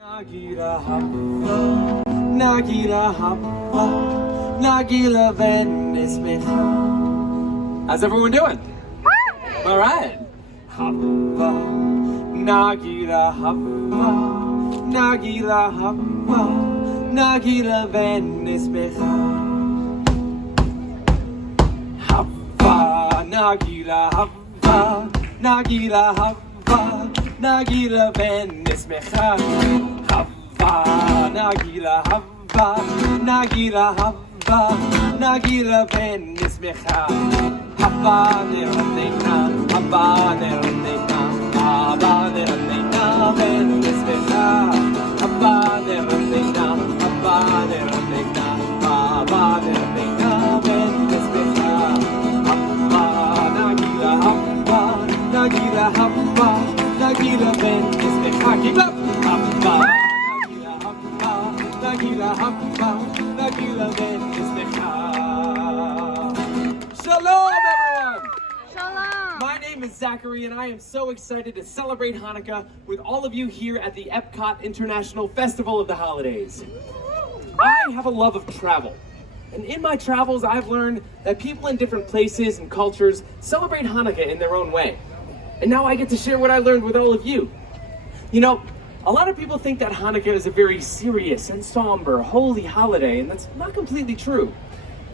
Nagila hava, Nagila hava, Nagila venismecha. How's everyone doing? All right. Hava, Nagila hava, Nagila hava, Nagila venismecha. Hava, Nagila hava, Nagila hava, Nagila venismecha. Hava, Nagila hava, Nagila hava, Nagila venismecha. Hava neranena, hava neranena, hava neranena venismecha. Hava neranena, hava neranena, hava neranena venismecha. Hava, Nagila hava, Nagila hava, Nagila venismecha. Keep up. Hava, Nagila hava, Nagila hava, Nagila venismecha. Shalom, everyone! Shalom! My name is Zachary, and I am so excited to celebrate Hanukkah with all of you here at the Epcot International Festival of the Holidays. I have a love of travel, and in my travels, I've learned that people in different places and cultures celebrate Hanukkah in their own way. And now I get to share what I learned with all of you. You know, a lot of people think that Hanukkah is a very serious and somber, holy holiday, and that's not completely true.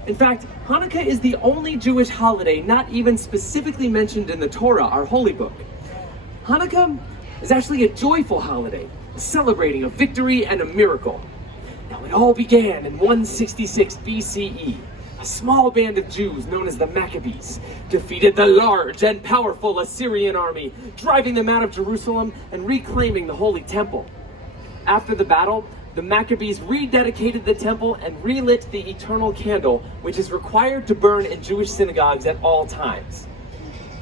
In fact, Hanukkah is the only Jewish holiday not even specifically mentioned in the Torah, our holy book. Hanukkah is actually a joyful holiday, celebrating a victory and a miracle. Now, it all began in 166 BCE. A small band of Jews known as the Maccabees defeated the large and powerful Assyrian army, driving them out of Jerusalem and reclaiming the Holy Temple. After the battle, the Maccabees rededicated the temple and relit the eternal candle, which is required to burn in Jewish synagogues at all times.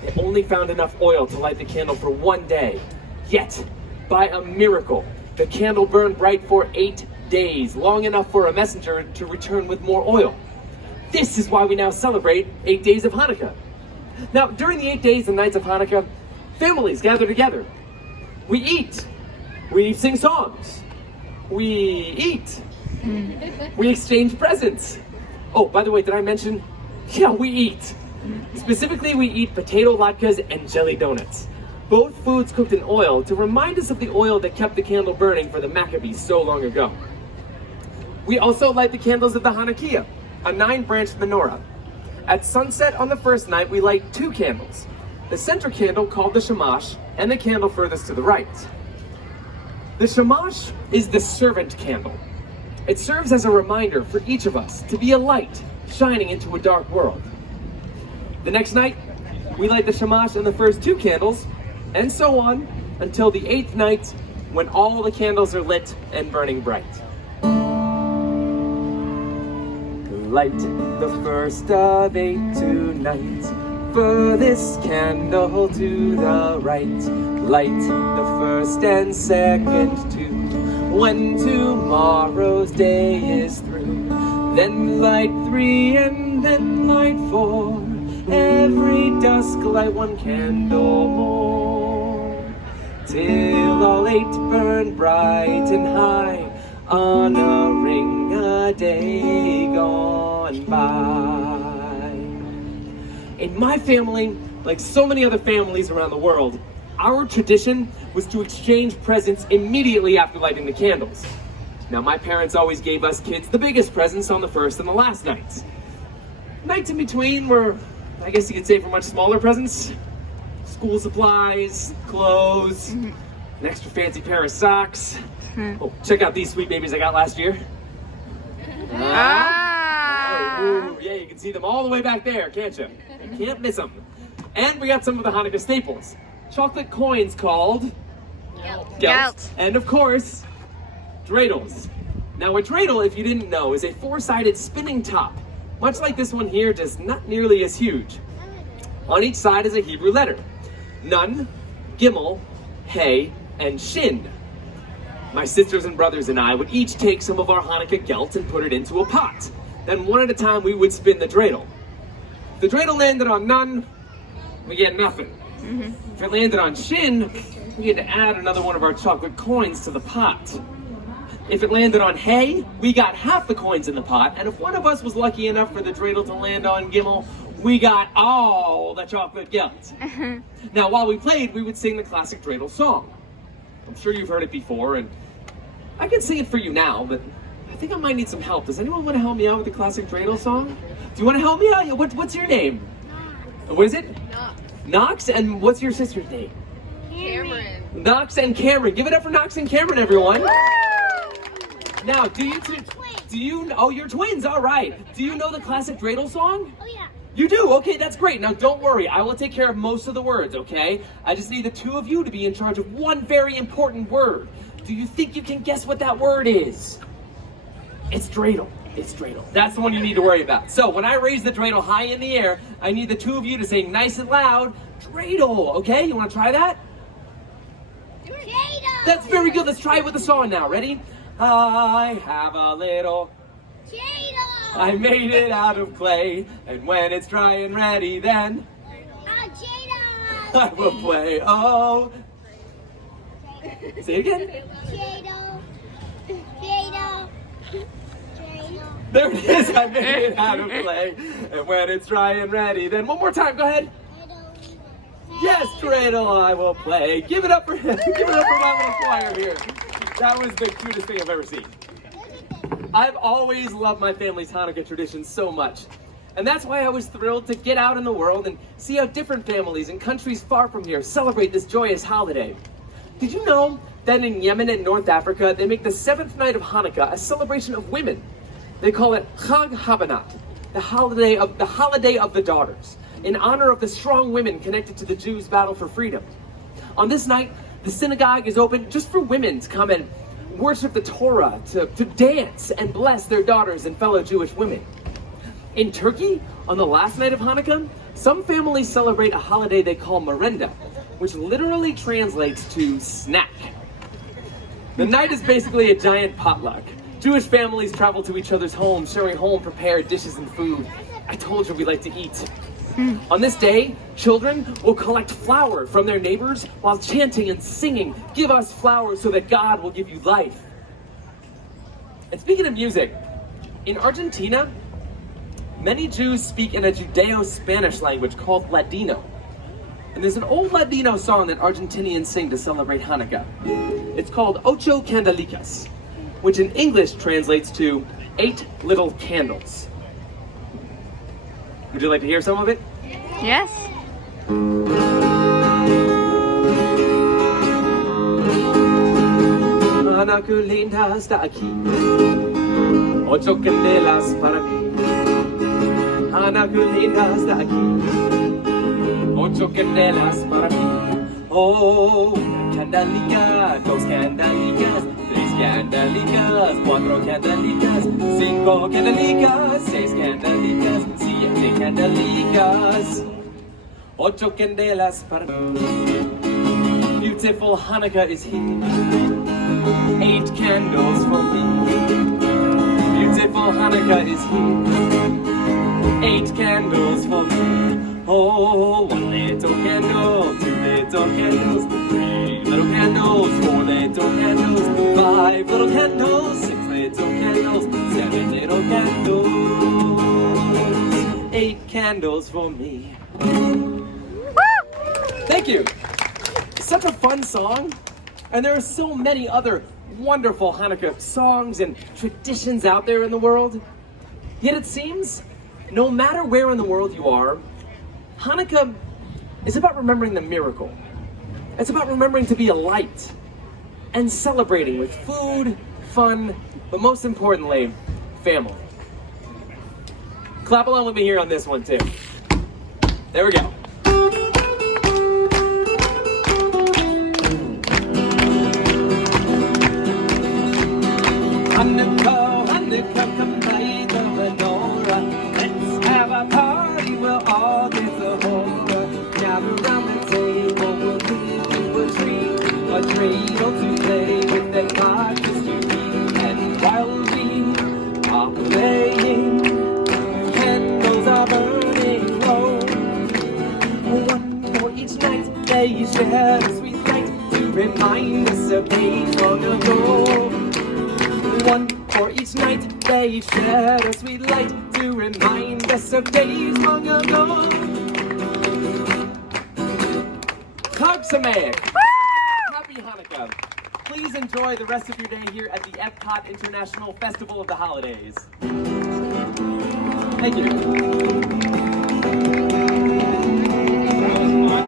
They only found enough oil to light the candle for one day. Yet, by a miracle, the candle burned bright for 8 days, long enough for a messenger to return with more oil. This is why we now celebrate 8 days of Hanukkah. Now, during the 8 days and nights of Hanukkah, families gather together. We eat. We sing songs. We eat. We exchange presents. Oh, by the way, did I mention? Yeah, we eat. Specifically, we eat potato latkes and jelly donuts. Both foods cooked in oil to remind us of the oil that kept the candle burning for the Maccabees so long ago. We also light the candles of the Hanukkah, a 9-branched menorah. At sunset on the first night, we light 2 candles. The center candle, called the shamash, and the candle furthest to the right. The shamash is the servant candle. It serves as a reminder for each of us to be a light shining into a dark world. The next night, we light the shamash and the first 2 candles, and so on until the 8th night, when all the candles are lit and burning bright. Light the first of 8 tonight, furthest candle to the right. Light the first and second too, when tomorrow's day is through. Then light 3 and then light 4, every dusk light 1 candle more, till all 8 burn bright and high, honoring a day gone by. In my family, like so many other families around the world, our tradition was to exchange presents immediately after lighting the candles. Now, my parents always gave us kids the biggest presents on the first and the last nights. Nights in between were, I guess you could say, for much smaller presents. School supplies, clothes, an extra fancy pair of socks. Oh, check out these sweet babies I got last year. Oh, yeah, you can see them all the way back there, can't you? You can't miss them. And we got some of the Hanukkah staples. Chocolate coins called Gelt. And of course, Dreidels. Now, a dreidel, if you didn't know, is a 4-sided spinning top, much like this one here, just not nearly as huge. On each side is a Hebrew letter: Nun, Gimel, Hey, and Shin. My sisters and brothers and I would each take some of our Hanukkah gelt and put it into a pot. Then one at a time we would spin the dreidel. If the dreidel landed on Nun, we get nothing. If it landed on Shin, we had to add another one of our chocolate coins to the pot. If it landed on hay, we got half the coins in the pot, and if one of us was lucky enough for the dreidel to land on Gimel, we got all the chocolate gelt. Now, while we played, we would sing the classic dreidel song. I'm sure you've heard it before, and I can sing it for you now, but I think I might need some help. Does anyone want to help me out with the classic dreidel song? Do you want to help me out? What's your name? What is it? Knox. Knox, and what's your sister's name? Cameron. Knox and Cameron. Give it up for Knox and Cameron, everyone. Now, oh, you're twins, all right. Do you know the classic dreidel song? Oh yeah. You do? Okay, that's great. Now, don't worry. I will take care of most of the words, okay? I just need the two of you to be in charge of one very important word. Do you think you can guess what that word is? It's dreidel. It's dreidel. That's the one you need to worry about. So, when I raise the dreidel high in the air, I need the two of you to say nice and loud, dreidel, okay? You want to try that? Dreidel. That's very good. Let's try it with the song now. Ready? I have a little... Dreidel. I made it out of clay, and when it's dry and ready, then Dreidel. I will play. Oh, say it again. Dreidel. Dreidel. Dreidel. There it is. I made it out of clay, and when it's dry and ready, then one more time. Go ahead. Yes, dreidel, I will play. Give it up for him. Give it up for my little choir here. That was the cutest thing I've ever seen. I've always loved my family's Hanukkah traditions so much. And that's why I was thrilled to get out in the world and see how different families in countries far from here celebrate this joyous holiday. Did you know that in Yemen and North Africa, they make the 7th night of Hanukkah a celebration of women? They call it Chag Habanat, the holiday of the daughters, in honor of the strong women connected to the Jews' battle for freedom. On this night, the synagogue is open just for women to come and worship the Torah, to dance and bless their daughters and fellow Jewish women. In Turkey, on the last night of Hanukkah, some families celebrate a holiday they call merenda, which literally translates to snack. The night is basically a giant potluck. Jewish families travel to each other's homes, sharing home-prepared dishes and food. I told you we like to eat. On this day, children will collect flour from their neighbors while chanting and singing, "Give us flour so that God will give you life." And speaking of music, in Argentina, many Jews speak in a Judeo-Spanish language called Ladino. And there's an old Ladino song that Argentinians sing to celebrate Hanukkah. It's called Ocho Candelicas, which in English translates to 8 little candles. Would you like to hear some of it? Yes. Hanukkah linda está aquí, 8 candelas para mí. Hanukkah linda está aquí, 8 candelas para mí. Oh, una candelica, 2 candelicas, 3 candelicas, 4 candelicas, 5 candelicas, 6 candelicas, 7 candelicas, 8 candelas para mí. Beautiful Hanukkah is here, 8 candles for me. Beautiful Hanukkah is here, 8 candles for me. Oh, 1 little candle, 2 little candles, 3 little candles, 4 little candles, 5 little candles, 6 little candles, 7 little candles, 8 candles for me. Thank you. Such a fun song, and there are so many other wonderful Hanukkah songs and traditions out there in the world. Yet it seems, no matter where in the world you are, Hanukkah is about remembering the miracle. It's about remembering to be a light and celebrating with food, fun, but most importantly, family. Clap along with me here on this one too. There we go. Hanukkah, Hanukkah, come light the menorah. Let's have a party, we'll all get the horror. Gather round the table, we'll do a dreidel to play with and not just to eat. And while we are playing, candles are burning low. One for each night, they share a sweet light to remind us of days long ago. one for each night. They shed a sweet light to remind us of days long ago. Chag Sameach! Happy Hanukkah! Please enjoy the rest of your day here at the Epcot International Festival of the Holidays. Thank you.